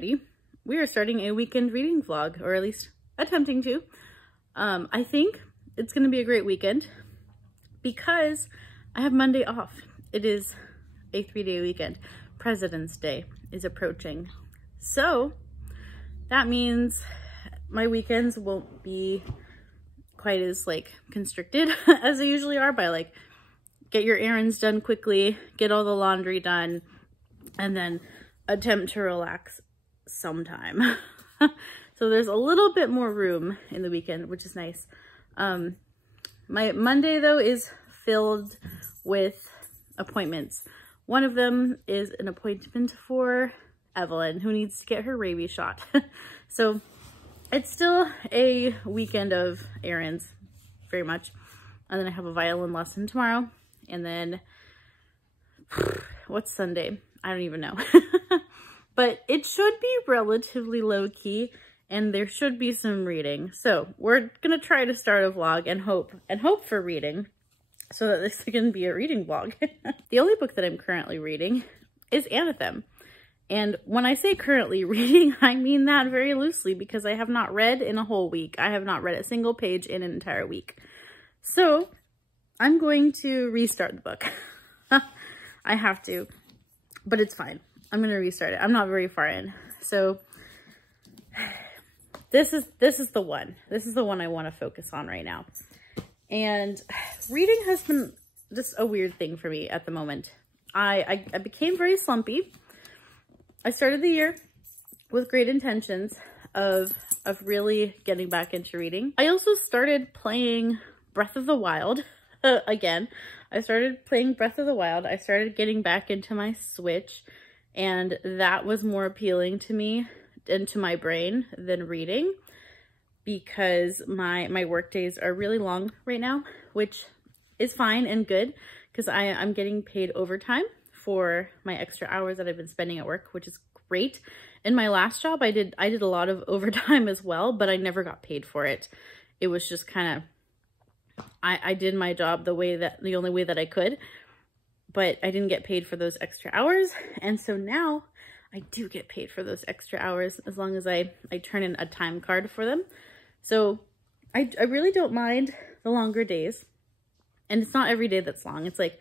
everybody. We are starting a weekend reading vlog, or at least attempting to. I think it's going to be a great weekend because I have Monday off. It is a 3-day weekend. President's Day is approaching. So that means my weekends won't be quite as like constricted as they usually are by like get your errands done quickly, get all the laundry done, and then attempt to relax sometime. So there's a little bit more room in the weekend, which is nice. My Monday though is filled with appointments. One of them is an appointment for Evelyn, who needs to get her rabies shot. So it's still a weekend of errands, very much. And then I have a violin lesson tomorrow. And then, what's Sunday? I don't even know. But it should be relatively low-key, and there should be some reading. So we're gonna try to start a vlog and hope for reading, so that this can be a reading vlog. The only book that I'm currently reading is Anthem. And when I say currently reading, I mean that very loosely because I have not read in a whole week. I have not read a single page in an entire week. So I'm going to restart the book. I have to, but it's fine. I'm going to restart it. I'm not very far in. So this is the one. This is the one I want to focus on right now. And reading has been just a weird thing for me at the moment. I became very slumpy. I started the year with great intentions of really getting back into reading. I also started playing Breath of the Wild again. I started playing Breath of the Wild. I started getting back into my Switch, and that was more appealing to me and to my brain than reading because my work days are really long right now, which is fine and good because I'm getting paid overtime for my extra hours that I've been spending at work, which is great. In my last job, I did a lot of overtime as well, but I never got paid for it. It was just kind of, I did my job the only way that I could, but I didn't get paid for those extra hours. And so now I do get paid for those extra hours as long as I turn in a time card for them. So I really don't mind the longer days. And it's not every day that's long. It's like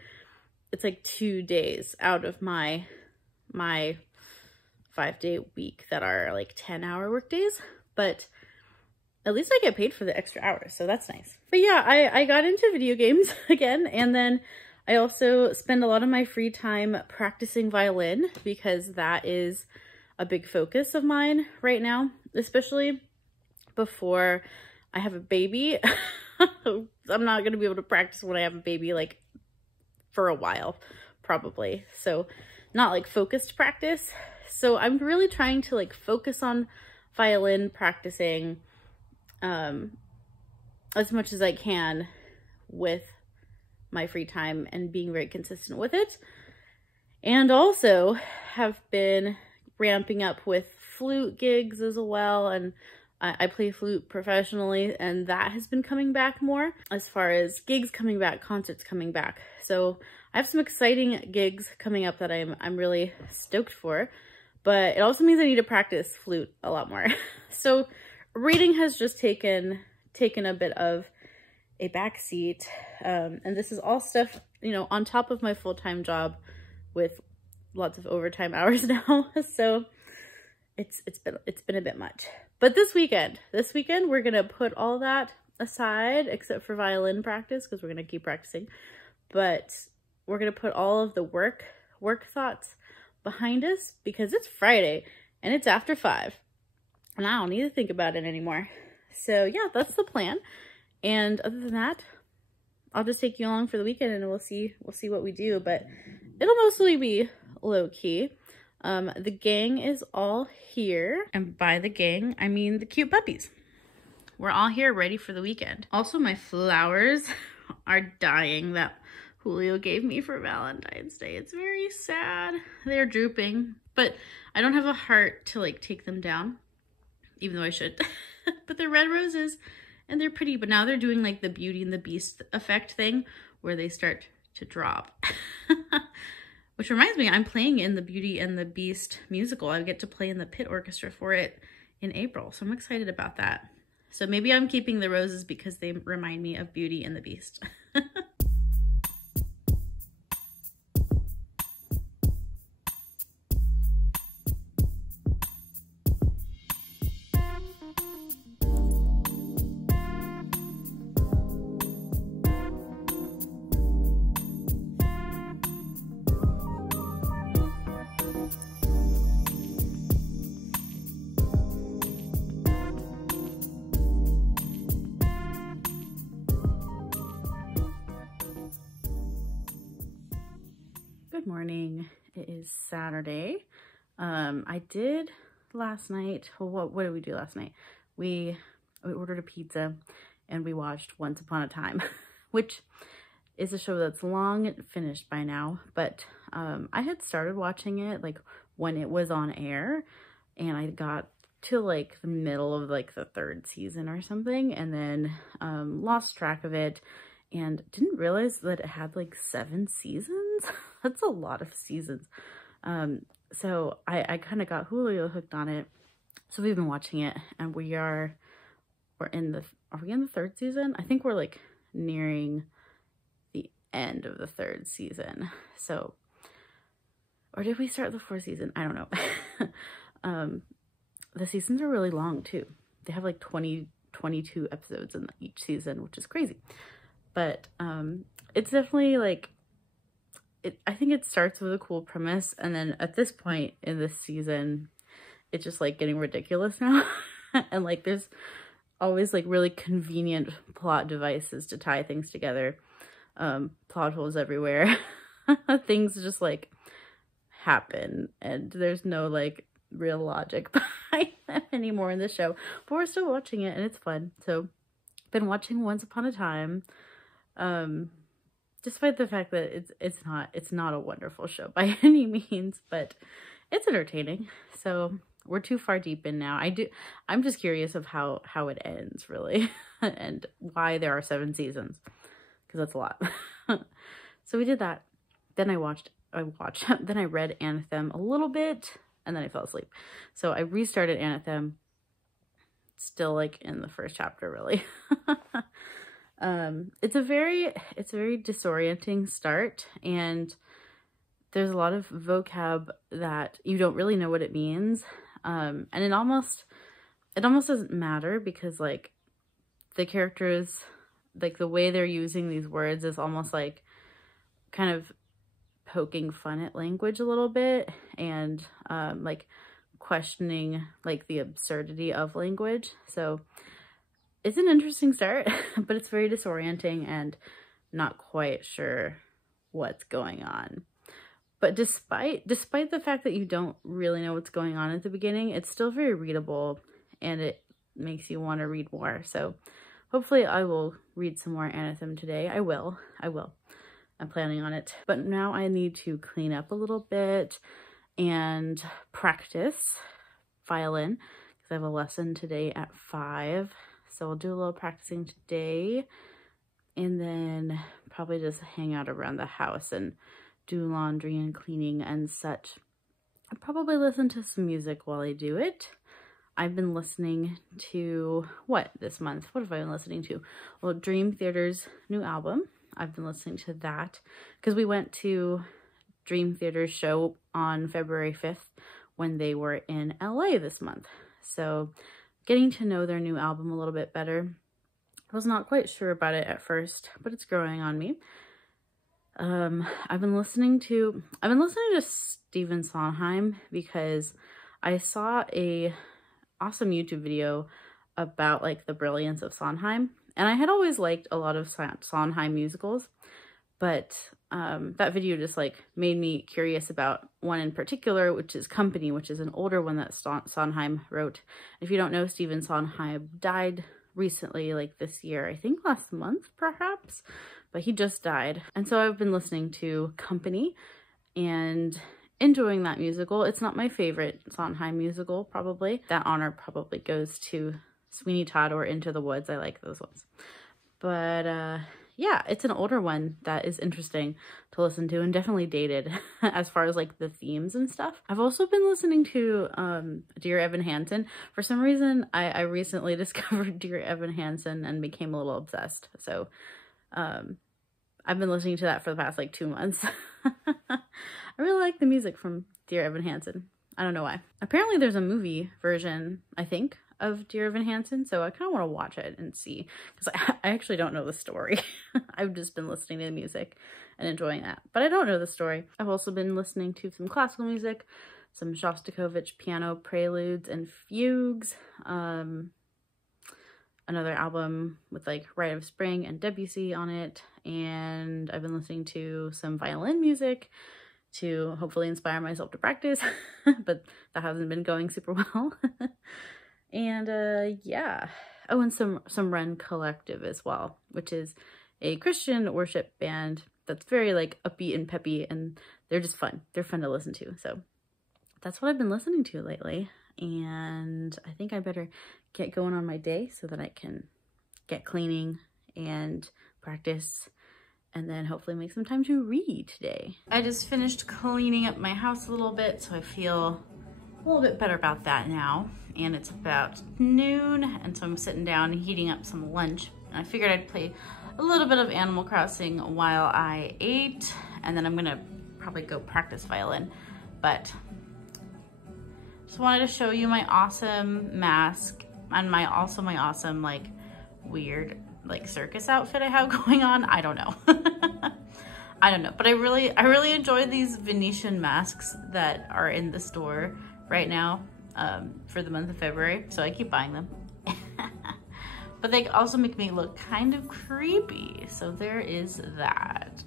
2 days out of my 5-day week that are like 10-hour work days, but at least I get paid for the extra hours, so that's nice. But yeah, I got into video games again, and then I also spend a lot of my free time practicing violin because that is a big focus of mine right now, especially before I have a baby. I'm not going to be able to practice when I have a baby like for a while, probably. So not like focused practice. So I'm really trying to like focus on violin practicing as much as I can with my free time and being very consistent with it. And also have been ramping up with flute gigs as well. And I play flute professionally, and that has been coming back more as far as gigs coming back, concerts coming back. So I have some exciting gigs coming up that I'm really stoked for, but it also means I need to practice flute a lot more. So reading has just taken a bit of a backseat, and this is all stuff, you know, on top of my full-time job with lots of overtime hours now. So it's been a bit much. But this weekend we're gonna put all that aside except for violin practice because we're gonna keep practicing. But we're gonna put all of the work thoughts behind us because it's Friday and it's after 5 and I don't need to think about it anymore. So yeah, that's the plan. And other than that, I'll just take you along for the weekend and we'll see what we do, but it'll mostly be low key. The gang is all here, and by the gang, I mean the cute puppies. We're all here ready for the weekend. Also, my flowers are dying that Julio gave me for Valentine's Day. It's very sad. They're drooping, but I don't have a heart to like take them down, even though I should. But they're red roses and they're pretty, but now they're doing like the Beauty and the Beast effect thing where they start to drop. Which reminds me, I'm playing in the Beauty and the Beast musical. I get to play in the pit orchestra for it in April, so I'm excited about that. So maybe I'm keeping the roses because they remind me of Beauty and the Beast. Good morning. It is Saturday. I did last night. Well, what did we do last night? We ordered a pizza and we watched Once Upon a Time, which is a show that's long finished by now. But I had started watching it like when it was on air, and I got to like the middle of like the 3rd season or something, and then lost track of it. And didn't realize that it had like 7 seasons. That's a lot of seasons. So I kind of got Hulu hooked on it. So we've been watching it, and are we in the 3rd season? I think we're like nearing the end of the 3rd season. So, or did we start the 4th season? I don't know. The seasons are really long too. They have like 22 episodes in each season, which is crazy. But it's definitely like, I think it starts with a cool premise, and then at this point in this season, it's just like getting ridiculous now. And like there's always like really convenient plot devices to tie things together. Plot holes everywhere. Things just like happen, and there's no like real logic behind them anymore in the show. But we're still watching it, and it's fun. So been watching Once Upon a Time. Despite the fact that it's not a wonderful show by any means, but it's entertaining. So we're too far deep in now. I'm just curious of how it ends really, and why there are 7 seasons, because that's a lot. So we did that. Then then I read Anthem a little bit, and then I fell asleep. So I restarted Anthem, still like in the 1st chapter really. It's a very disorienting start, and there's a lot of vocab that you don't really know what it means. And it almost doesn't matter, because like the characters, like the way they're using these words is almost like kind of poking fun at language a little bit, and like questioning like the absurdity of language. So it's an interesting start, but it's very disorienting and not quite sure what's going on. But despite the fact that you don't really know what's going on at the beginning, it's still very readable, and it makes you want to read more. So hopefully I will read some more Anthem today. I will. I'm planning on it. But now I need to clean up a little bit and practice violin, because I have a lesson today at 5. So I'll do a little practicing today, and then probably just hang out around the house and do laundry and cleaning and such. I'll probably listen to some music while I do it. I've been listening to, this month? What have I been listening to? Well, Dream Theater's new album. I've been listening to that because we went to Dream Theater's show on February 5th when they were in LA this month. So getting to know their new album a little bit better. I was not quite sure about it at first, but it's growing on me. I've been listening to Stephen Sondheim because I saw a awesome YouTube video about like the brilliance of Sondheim, and I had always liked a lot of Sondheim musicals, but that video just like made me curious about one in particular, which is Company, which is an older one that Sondheim wrote. If you don't know, Stephen Sondheim died recently, like this year, I think last month perhaps, but he just died. And so I've been listening to Company and enjoying that musical. It's not my favorite Sondheim musical, probably. That honor probably goes to Sweeney Todd or Into the Woods. I like those ones. But yeah, it's an older one that is interesting to listen to and definitely dated as far as like the themes and stuff. I've also been listening to Dear Evan Hansen. For some reason, I recently discovered Dear Evan Hansen and became a little obsessed. So I've been listening to that for the past like 2 months. I really like the music from Dear Evan Hansen. I don't know why. Apparently there's a movie version, I think, of Dear Evan Hansen, so I kind of want to watch it and see, because I actually don't know the story. I've just been listening to the music and enjoying that, but I don't know the story. I've also been listening to some classical music, some Shostakovich piano preludes and fugues, another album with like Rite of Spring and Debussy on it, and I've been listening to some violin music to hopefully inspire myself to practice, but that hasn't been going super well. And yeah. Oh, and some Run Collective as well, which is a Christian worship band that's very like upbeat and peppy, and they're just fun. They're fun to listen to. So that's what I've been listening to lately. And I think I better get going on my day so that I can get cleaning and practice, and then hopefully make some time to read today. I just finished cleaning up my house a little bit, so I feel a little bit better about that now. And it's about noon, and so I'm sitting down heating up some lunch. And I figured I'd play a little bit of Animal Crossing while I ate, and then I'm gonna probably go practice violin. But just wanted to show you my awesome mask and my awesome like weird like circus outfit I have going on. I don't know. I don't know, but I really enjoy these Venetian masks that are in the store right now for the month of February, so I keep buying them. But they also make me look kind of creepy, so there is that.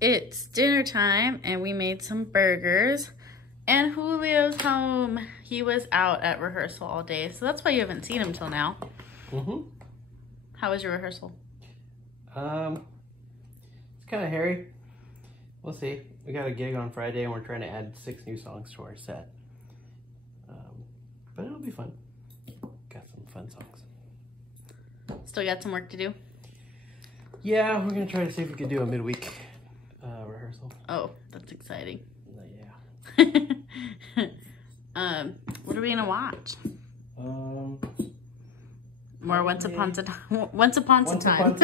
It's dinner time and we made some burgers, and Julio's home. He was out at rehearsal all day, so that's why you haven't seen him till now. Mm-hmm. How was your rehearsal? It's kind of hairy. We'll see. We got a gig on Friday and we're trying to add 6 new songs to our set. But it'll be fun. Got some fun songs. Still got some work to do? Yeah, we're gonna try to see if we can do a midweek rehearsal. Oh, that's exciting. Yeah. What are we gonna watch? More Once Upon a Time. Once Upon a Time.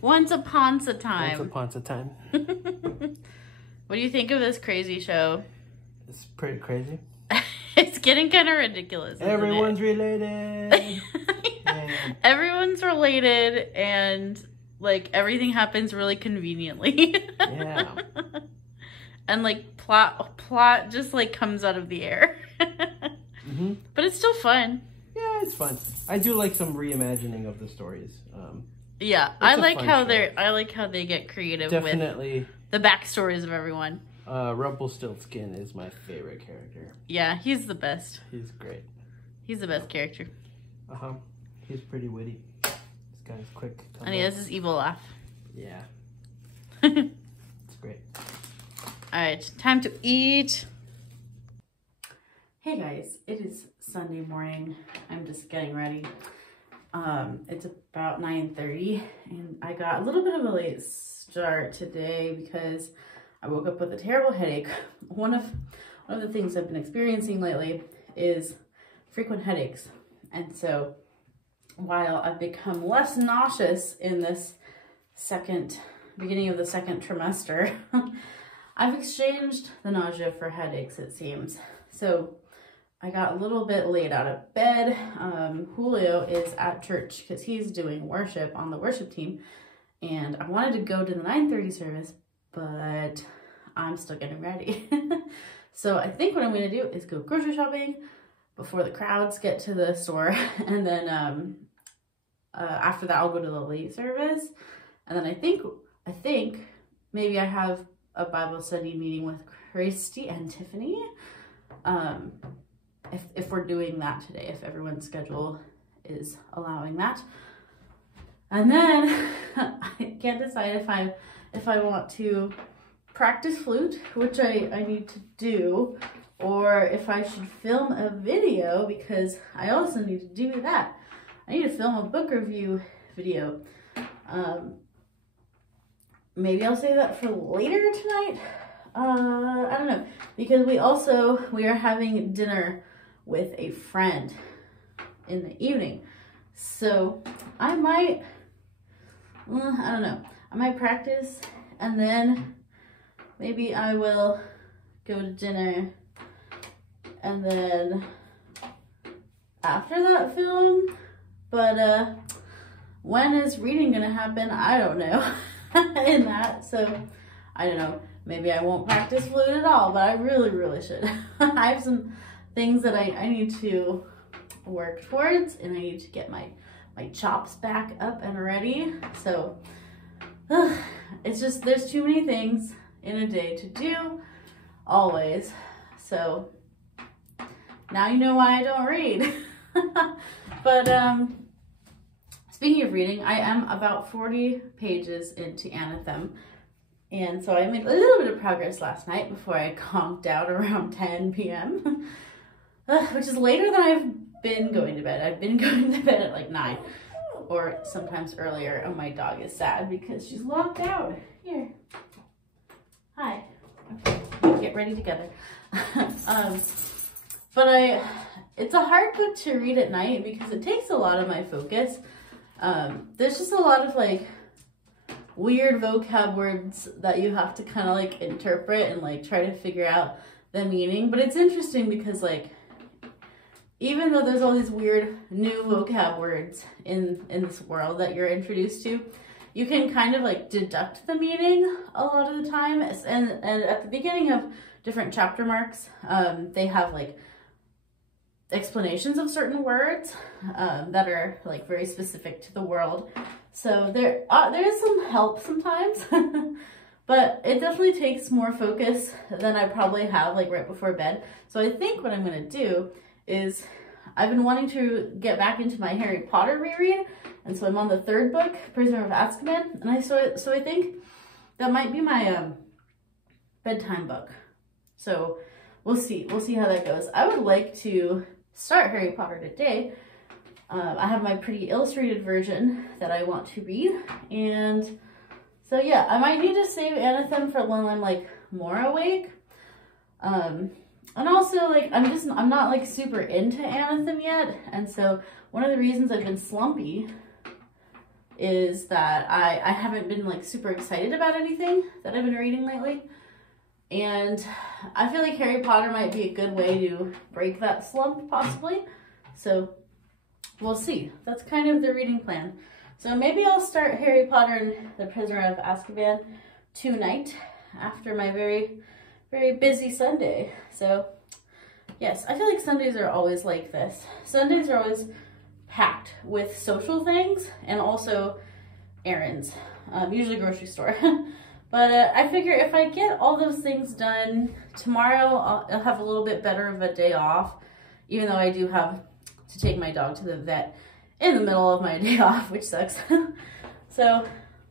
Once Upon a Time. Once Upon a Time. What do you think of this crazy show? It's pretty crazy. It's getting kind of ridiculous. Everyone's related. Yeah. Everyone's related, and like everything happens really conveniently. Yeah. And like plot just like comes out of the air. Mm-hmm. But it's still fun. Yeah, it's fun. I do like some reimagining of the stories. Yeah, I like how they get creative. Definitely. With the backstories of everyone. Rumpelstiltskin is my favorite character. Yeah, he's the best. He's great. He's the best character. Uh-huh. He's pretty witty. This guy's quick. And he has his evil laugh. Yeah. It's great. Alright, time to eat. Hey guys, it is Sunday morning. I'm just getting ready. It's about 9:30 and I got a little bit of a late start today because I woke up with a terrible headache. One of the things I've been experiencing lately is frequent headaches. And so while I've become less nauseous in this beginning of the second trimester, I've exchanged the nausea for headaches, it seems. So I got a little bit late out of bed. Julio is at church because he's doing worship on the worship team. And I wanted to go to the 9:30 service, but I'm still getting ready. So I think what I'm going to do is go grocery shopping before the crowds get to the store. And then after that, I'll go to the late service. And then I think maybe I have a Bible study meeting with Christy and Tiffany. If we're doing that today, if everyone's schedule is allowing that. And then I can't decide if I want to practice flute, which I need to do, or if I should film a video, because I also need to do that. I need to film a book review video. Maybe I'll save that for later tonight. I don't know, because we are having dinner with a friend in the evening. So I might, I don't know, I might practice and then maybe I will go to dinner and then after that film. But when is reading gonna happen? I don't know in that. So I don't know. Maybe I won't practice flute at all, but I really should. I have some things that I need to work towards, and I need to get my chops back up and ready. So it's just, there's too many things in a day to do, always. So now you know why I don't read. But speaking of reading, I am about 40 pages into Anthem. And so I made a little bit of progress last night before I conked out around 10 p.m. Which is later than I've been going to bed. I've been going to bed at like 9 or sometimes earlier. And my dog is sad because she's locked out. Here. Hi. Okay, we get ready together. But it's a hard book to read at night because it takes a lot of my focus. There's just a lot of like weird vocab words that you have to kind of like interpret and like try to figure out the meaning. But it's interesting because like, even though there's all these weird new vocab words in this world that you're introduced to, you can kind of like deduct the meaning a lot of the time. And at the beginning of different chapter marks, they have like explanations of certain words that are like very specific to the world. So there is some help sometimes, but it definitely takes more focus than I probably have like right before bed. So I think what I'm going to do is, I've been wanting to get back into my Harry Potter reread, and so I'm on the 3rd book, Prisoner of Azkaban, and so I think that might be my bedtime book. So we'll see how that goes. I would like to start Harry Potter today. I have my pretty illustrated version that I want to read, and so yeah, I might need to save Anthem for when I'm like more awake. And also like I'm not like super into Anthem yet, and so one of the reasons I've been slumpy is that I haven't been like super excited about anything that I've been reading lately, and I feel like Harry Potter might be a good way to break that slump possibly. So we'll see. That's kind of the reading plan. So maybe I'll start Harry Potter and the Prisoner of Azkaban tonight after my very busy Sunday. So yes, I feel like Sundays are always like this. Sundays are always packed with social things and also errands, usually grocery store. But I figure if I get all those things done tomorrow, I'll have a little bit better of a day off, even though I do have to take my dog to the vet in the middle of my day off, which sucks. So,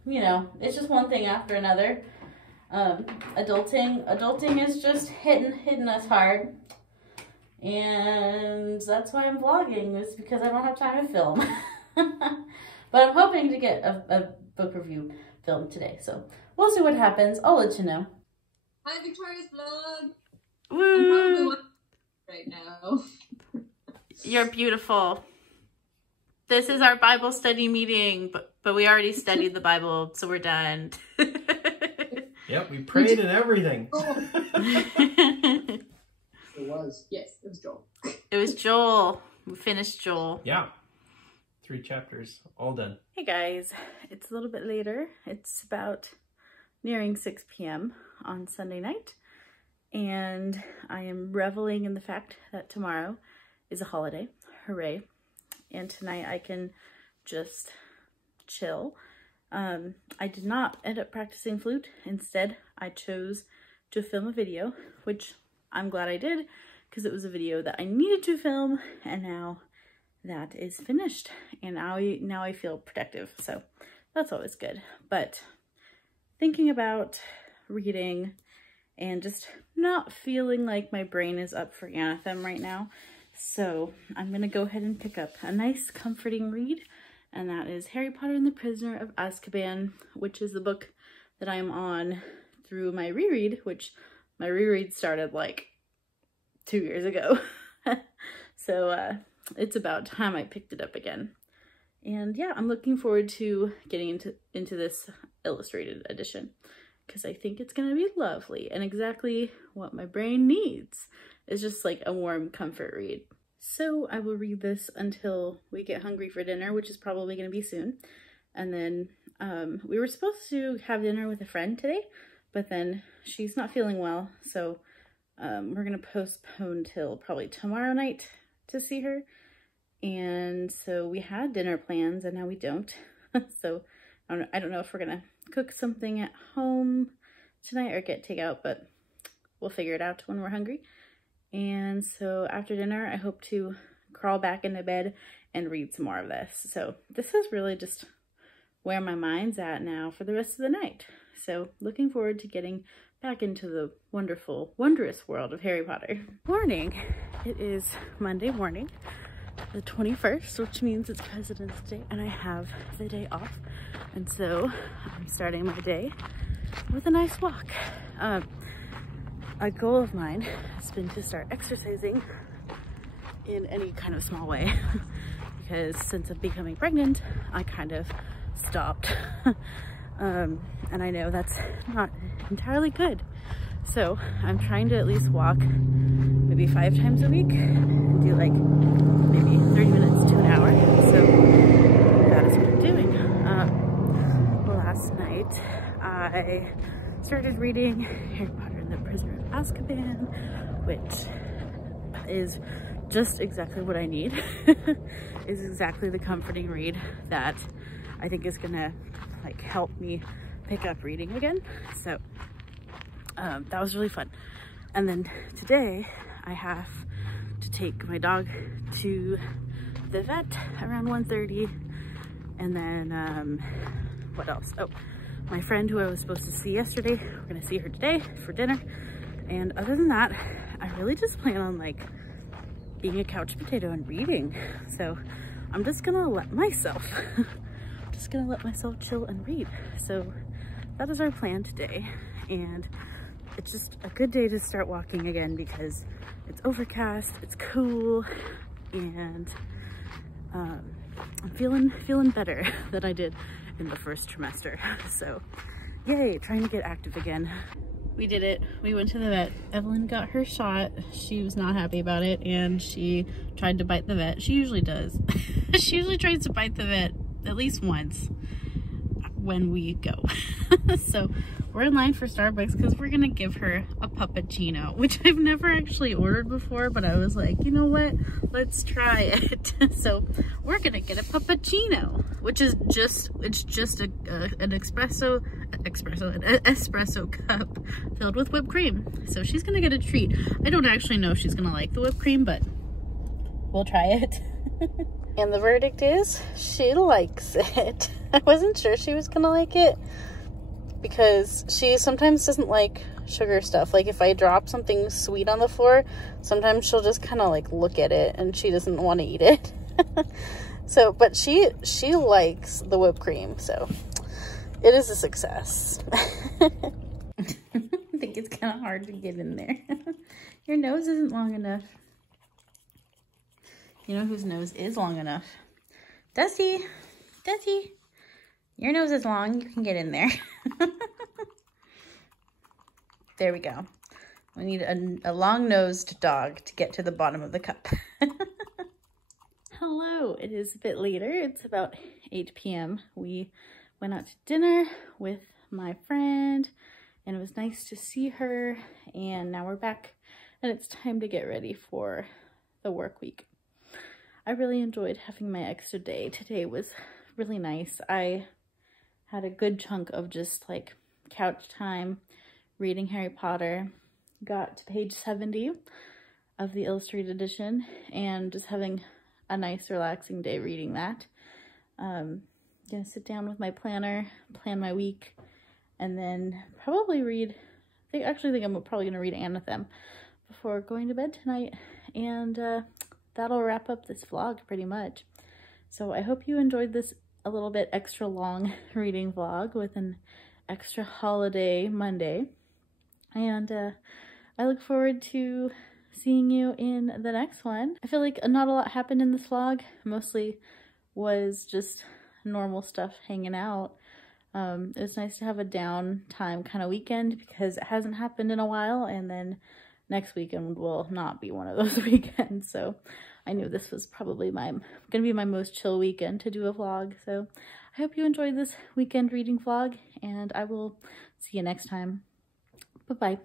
you know, it's just one thing after another. Adulting is just hitting us hard, and that's why I'm vlogging, is because I don't have time to film. But I'm hoping to get a book review filmed today, so we'll see what happens. I'll let you know. Hi, Victoria's vlog. Woo! I'm probably watching right now. You're beautiful. This is our Bible study meeting, but we already studied the Bible, so we're done. Yep, we prayed and everything. It was. Yes, it was Joel. It was Joel. We finished Joel. Yeah. 3 chapters, all done. Hey guys, it's a little bit later. It's about nearing 6 p.m. on Sunday night, and I am reveling in the fact that tomorrow is a holiday. Hooray. And tonight I can just chill. I did not end up practicing flute. Instead, I chose to film a video, which I'm glad I did because it was a video that I needed to film, and now that is finished, and now I feel productive, so that's always good. But thinking about reading and just not feeling like my brain is up for Anthem right now, so I'm gonna go ahead and pick up a nice comforting read, and that is Harry Potter and the Prisoner of Azkaban, which is the book that I'm on through my reread, which my reread started like 2 years ago. So it's about time I picked it up again. And yeah, I'm looking forward to getting into this illustrated edition because I think it's gonna be lovely and exactly what my brain needs. It's just like a warm comfort read. So I will read this until we get hungry for dinner, which is probably gonna be soon. And then we were supposed to have dinner with a friend today, but then she's not feeling well, so we're gonna postpone till probably tomorrow night to see her. And so we had dinner plans and now we don't. So I don't know if we're gonna cook something at home tonight or get takeout, but we'll figure it out when we're hungry. And so after dinner, I hope to crawl back into bed and read some more of this. So this is really just where my mind's at now for the rest of the night. So looking forward to getting back into the wonderful, wondrous world of Harry Potter. Morning. It is Monday morning, the 21st, which means it's President's Day and I have the day off. And so I'm starting my day with a nice walk. A goal of mine has been to start exercising in any kind of small way because since I'm becoming pregnant, I kind of stopped. And I know that's not entirely good. So I'm trying to at least walk maybe 5 times a week and do like maybe 30 minutes to an hour. So that is what I'm doing. Last night I started reading Harry Potter and the Prisoner of Azkaban, which is just exactly what I need. Is exactly the comforting read that I think is gonna like help me pick up reading again. So that was really fun. And then today I have to take my dog to the vet around 1:30, and then what else? Oh, my friend who I was supposed to see yesterday, we're gonna see her today for dinner. And other than that, I really just plan on like being a couch potato and reading. So I'm just gonna let myself chill and read. So that is our plan today, and it's just a good day to start walking again because it's overcast, it's cool, and I'm feeling better than I did in the first trimester. So yay, trying to get active again. We did it. We went to the vet. Evelyn got her shot. She was not happy about it and she tried to bite the vet. She usually does. She usually tries to bite the vet at least once when we go. So we're in line for Starbucks because we're gonna give her a puppuccino, which I've never actually ordered before, but I was like, you know what, let's try it. So we're gonna get a puppuccino, which is just an espresso cup filled with whipped cream. So she's gonna get a treat. I don't actually know if she's gonna like the whipped cream, but we'll try it. And the verdict is she likes it. I wasn't sure she was gonna like it because she sometimes doesn't like sugar stuff. Like if I drop something sweet on the floor, sometimes she'll just kind of like look at it and she doesn't want to eat it. So, but she likes the whipped cream, so it is a success. I think it's kind of hard to get in there. Your nose isn't long enough. You know whose nose is long enough? Dusty! Dusty! Your nose is long. You can get in there. There we go. We need a long-nosed dog to get to the bottom of the cup. Hello, it is a bit later. It's about 8 p.m. We went out to dinner with my friend and it was nice to see her, and now we're back and it's time to get ready for the work week. I really enjoyed having my extra day. Today was really nice. I had a good chunk of just like couch time, reading Harry Potter, got to page 70 of the illustrated edition, and just having a nice relaxing day reading that. Gonna sit down with my planner, plan my week, and then probably read, I think I'm probably gonna read Anthem before going to bed tonight, and that'll wrap up this vlog pretty much. So I hope you enjoyed this a little bit extra long reading vlog with an extra holiday Monday, and I look forward to seeing you in the next one. I feel like not a lot happened in this vlog. Mostly was just normal stuff, hanging out. It was nice to have a downtime kind of weekend because it hasn't happened in a while, and then next weekend will not be one of those weekends. So I knew this was probably gonna be my most chill weekend to do a vlog. So I hope you enjoyed this weekend reading vlog, and I will see you next time. Bye-bye.